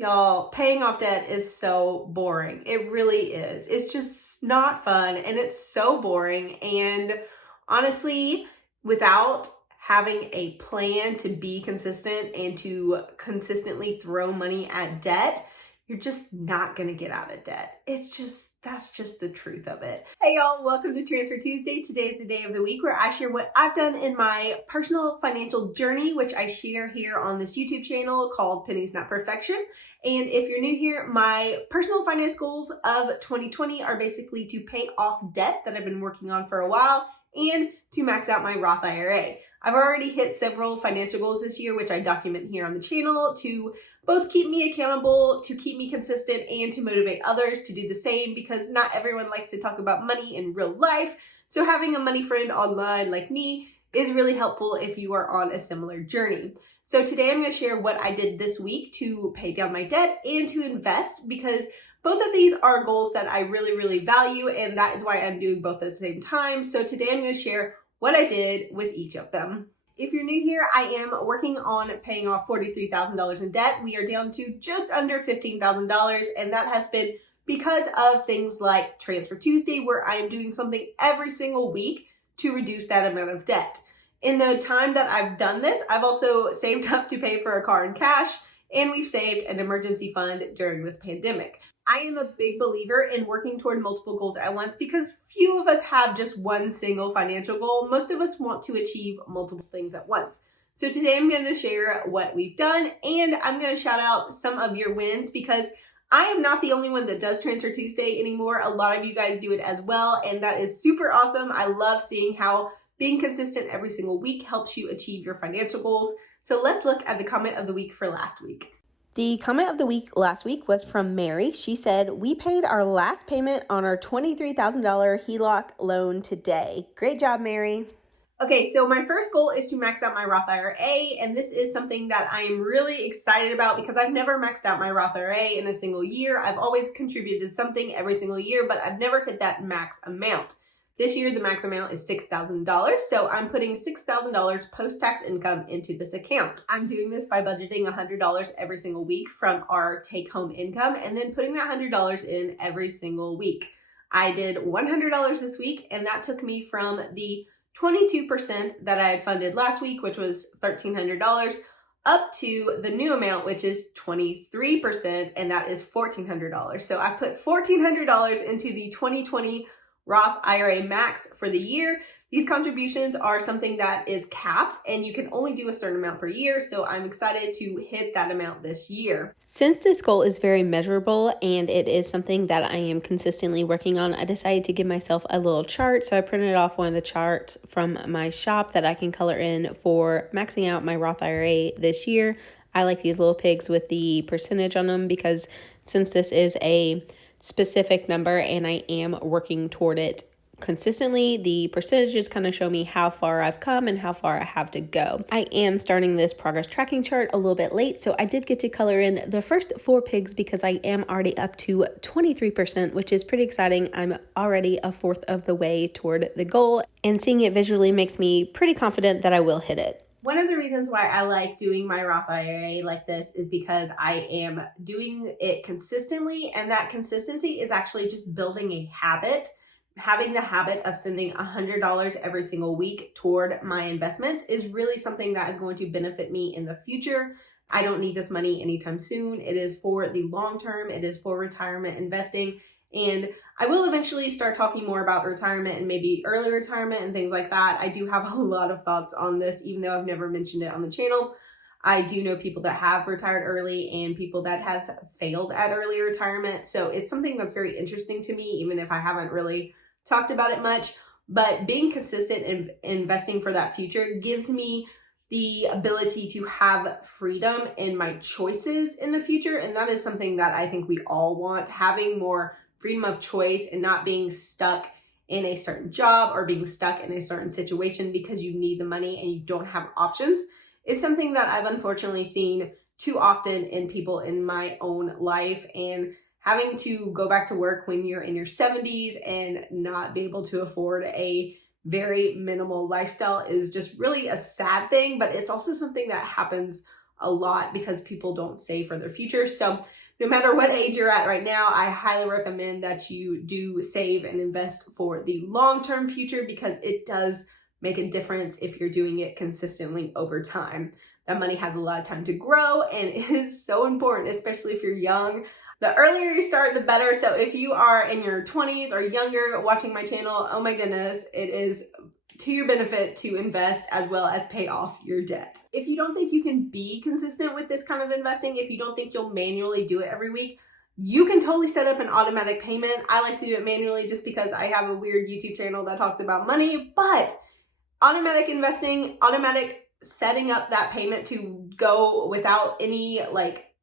Y'all, paying off debt is so boring. It really is. It's just not fun and it's so boring. And honestly, without having a plan to be consistent and to consistently throw money at debt, you're just not gonna get out of debt. That's just the truth of it. Hey y'all, welcome to Transfer Tuesday. Today is the day of the week where I share what I've done in my personal financial journey, which I share here on this YouTube channel called Pennies, Not Perfection. And if you're new here, my personal finance goals of 2020 are basically to pay off debt that I've been working on for a while and to max out my Roth IRA. I've already hit several financial goals this year, which I document here on the channel to both keep me accountable, to keep me consistent, and to motivate others to do the same, because not everyone likes to talk about money in real life. So having a money friend online like me is really helpful if you are on a similar journey. So today I'm going to share what I did this week to pay down my debt and to invest, because both of these are goals that I really, really value, and that is why I'm doing both at the same time. So today I'm going to share what I did with each of them. If you're new here, I am working on paying off $43,000 in debt. We are down to just under $15,000, and that has been because of things like Transfer Tuesday, where I am doing something every single week to reduce that amount of debt. In the time that I've done this, I've also saved up to pay for a car in cash, and we've saved an emergency fund during this pandemic. I am a big believer in working toward multiple goals at once, because few of us have just one single financial goal. Most of us want to achieve multiple things at once. So today I'm going to share what we've done, and I'm going to shout out some of your wins, because I am not the only one that does Transfer Tuesday anymore. A lot of you guys do it as well, and that is super awesome. I love seeing how being consistent every single week helps you achieve your financial goals. So let's look at the comment of the week for last week. The comment of the week last week was from Mary. She said, "We paid our last payment on our $23,000 HELOC loan today." Great job, Mary. Okay, so my first goal is to max out my Roth IRA, and this is something that I am really excited about because I've never maxed out my Roth IRA in a single year. I've always contributed something every single year, but I've never hit that max amount. This year, the max amount is $6,000, so I'm putting $6,000 post-tax income into this account. I'm doing this by budgeting $100 every single week from our take-home income, and then putting that $100 in every single week. I did $100 this week, and that took me from the 22% that I had funded last week, which was $1,300, up to the new amount, which is 23%, and that is $1,400. So I've put $1,400 into the 2020 Roth IRA max for the year. These contributions are something that is capped, and you can only do a certain amount per year, so I'm excited to hit that amount this year. Since this goal is very measurable and it is something that I am consistently working on, I decided to give myself a little chart. So I printed off one of the charts from my shop that I can color in for maxing out my Roth IRA this year. I like these little pigs with the percentage on them, because since this is a specific number and I am working toward it consistently, the percentages kind of show me how far I've come and how far I have to go. I am starting this progress tracking chart a little bit late, so I did get to color in the first 4 pigs because I am already up to 23%, which is pretty exciting. I'm already a fourth of the way toward the goal, and seeing it visually makes me pretty confident that I will hit it. One of the reasons why I like doing my Roth IRA like this is because I am doing it consistently, and that consistency is actually just building a habit. Having the habit of sending $100 every single week toward my investments is really something that is going to benefit me in the future. I don't need this money anytime soon. It is for the long term. It is for retirement investing. And I will eventually start talking more about retirement and maybe early retirement and things like that. I do have a lot of thoughts on this, even though I've never mentioned it on the channel. I do know people that have retired early and people that have failed at early retirement. So it's something that's very interesting to me, even if I haven't really talked about it much. But being consistent in investing for that future gives me the ability to have freedom in my choices in the future. And that is something that I think we all want, having more freedom of choice and not being stuck in a certain job or being stuck in a certain situation because you need the money and you don't have options. Is something that I've unfortunately seen too often in people in my own life, and having to go back to work when you're in your 70s and not be able to afford a very minimal lifestyle is just really a sad thing, but it's also something that happens a lot because people don't save for their future. So no matter what age you're at right now, I highly recommend that you do save and invest for the long-term future because it does make a difference if you're doing it consistently over time. That money has a lot of time to grow and it is so important, especially if you're young. The earlier you start, the better. So if you are in your 20s or younger watching my channel, oh my goodness, it is to your benefit to invest as well as pay off your debt. If you don't think you can be consistent with this kind of investing, if you don't think you'll manually do it every week, you can totally set up an automatic payment. I like to do it manually just because I have a weird YouTube channel that talks about money, but automatic investing, automatic setting up that payment to go without any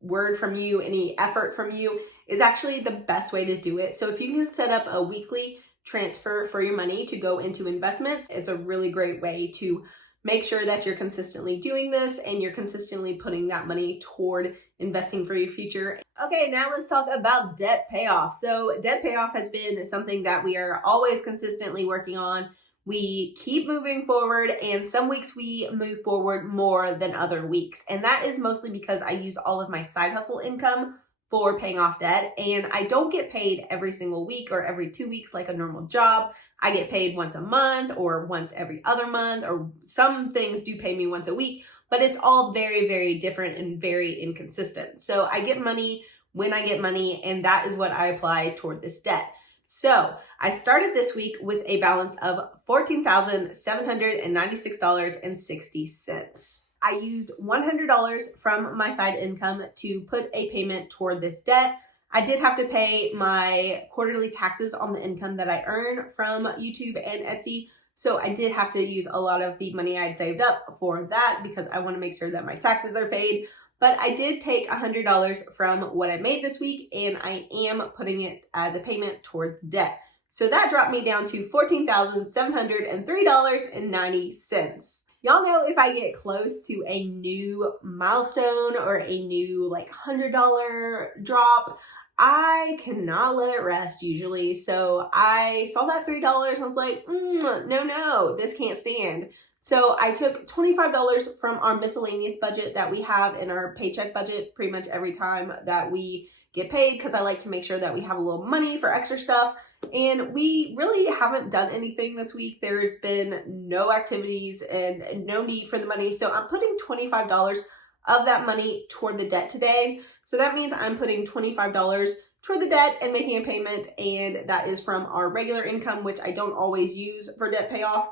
word from you, any effort from you is actually the best way to do it. So if you can set up a weekly transfer for your money to go into investments, it's a really great way to make sure that you're consistently doing this and you're consistently putting that money toward investing for your future. Okay, now let's talk about debt payoff. So debt payoff has been something that we are always consistently working on. We keep moving forward, and some weeks we move forward more than other weeks. And that is mostly because I use all of my side hustle income for paying off debt, and I don't get paid every single week or every 2 weeks like a normal job. I get paid once a month or once every other month, or some things do pay me once a week, but it's all very, very different and very inconsistent. So I get money when I get money, and that is what I apply toward this debt. So I started this week with a balance of $14,796.60. I used $100 from my side income to put a payment toward this debt. I did have to pay my quarterly taxes on the income that I earn from YouTube and Etsy. So I did have to use a lot of the money I'd saved up for that because I want to make sure that my taxes are paid. But I did take $100 from what I made this week, and I am putting it as a payment towards the debt. So that dropped me down to $14,703.90. Y'all know if I get close to a new milestone or a new $100 drop, I cannot let it rest usually. So I saw that $3 and I was like, no, this can't stand. So I took $25 from our miscellaneous budget that we have in our paycheck budget pretty much every time that we get paid, because I like to make sure that we have a little money for extra stuff. And we really haven't done anything this week. There's been no activities and no need for the money. So I'm putting $25 of that money toward the debt today. So that means I'm putting $25 toward the debt and making a payment. And that is from our regular income, which I don't always use for debt payoff.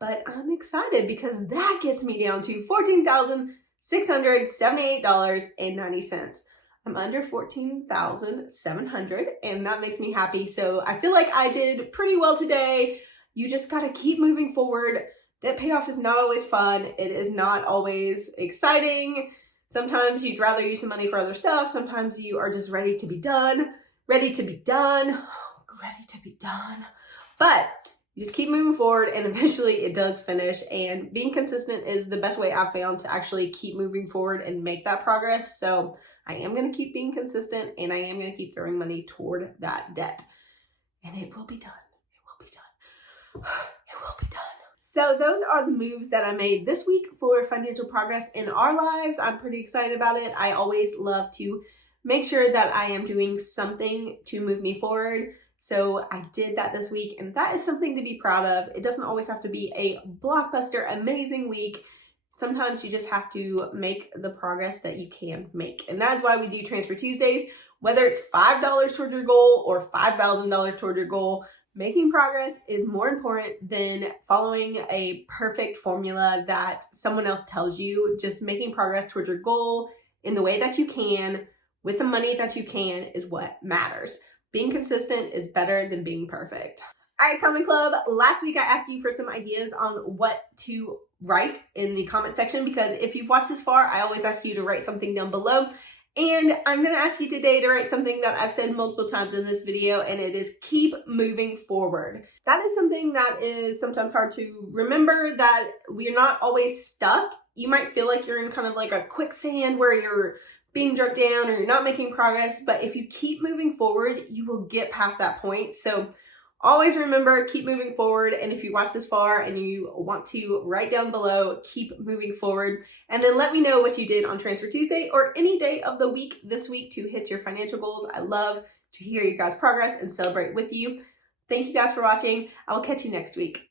But I'm excited because that gets me down to $14,678.90. I'm under $14,700 and that makes me happy. So I feel like I did pretty well today. You just got to keep moving forward. Debt payoff is not always fun. It is not always exciting. Sometimes you'd rather use some money for other stuff. Sometimes you are just ready to be done. But you just keep moving forward and eventually it does finish. And being consistent is the best way I've found to actually keep moving forward and make that progress. So I am going to keep being consistent and I am going to keep throwing money toward that debt. And it will be done. It will be done. It will be done. So those are the moves that I made this week for financial progress in our lives. I'm pretty excited about it. I always love to make sure that I am doing something to move me forward. So I did that this week, and that is something to be proud of. It doesn't always have to be a blockbuster, amazing week. Sometimes you just have to make the progress that you can make. And that's why we do Transfer Tuesdays. Whether it's $5 toward your goal or $5,000 toward your goal, making progress is more important than following a perfect formula that someone else tells you. Just making progress towards your goal in the way that you can, with the money that you can, is what matters. Being consistent is better than being perfect. All right, Comment Club. Last week I asked you for some ideas on what to write in the comment section, because if you've watched this far, I always ask you to write something down below. And I'm going to ask you today to write something that I've said multiple times in this video, and it is keep moving forward. That is something that is sometimes hard to remember, that we're not always stuck. You might feel like you're in kind of like a quicksand where you're being jerked down or you're not making progress, but if you keep moving forward, you will get past that point. So always remember, keep moving forward. And if you watch this far and you want to, write down below, keep moving forward. And then let me know what you did on Transfer Tuesday or any day of the week this week to hit your financial goals. I love to hear you guys' progress and celebrate with you. Thank you guys for watching. I will catch you next week.